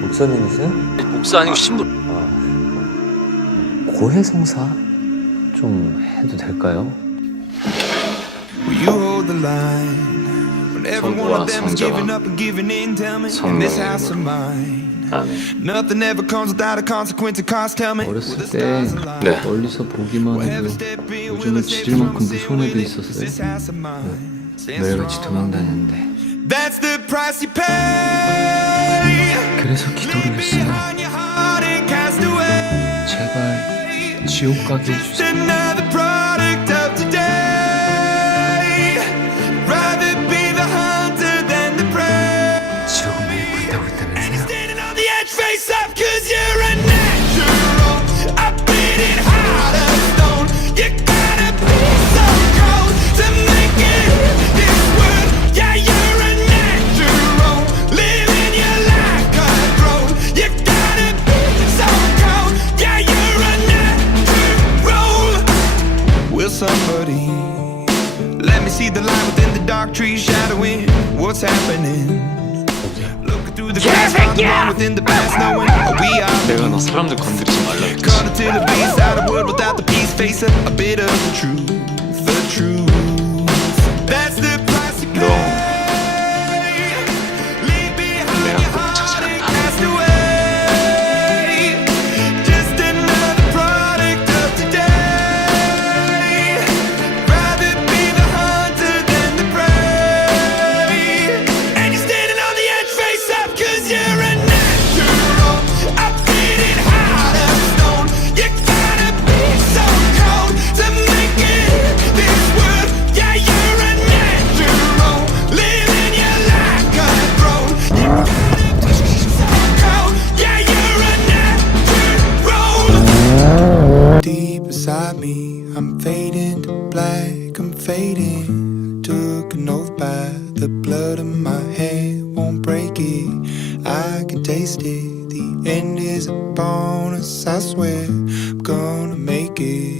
목사님이세요? 목사 아니고 신부. 고해성사 좀 해도 될까요? Will you hold the line? When every one of them is 성자와 giving up and giving in, tell me, in this 성령의 house of mine. 아멘. Nothing ever comes without a consequence of cost, tell me. will 어렸을 때? 네. 멀리서 보기만 해도 요즘은 지릴 만큼 무서운 애도 있었어요. house of mine? Stand 매일같이. 도망다녔는데 That's the price you pay. 그래서 기도를 했어요. 제발 지옥 가게 해주세요. see the light within the dark trees shadowing what's happening? Looking through the glass, find the one within the past, knowing we are 내가 너 사람들 건드리지 말라 했지. caught until the beast out of wood without the peace, face a, a bit of the truth, the truth. inside me. I'm fading to black, I'm fading. Took an oath by the blood of my hand, won't break it. I can taste it. The end is upon us, I swear. I'm gonna make it.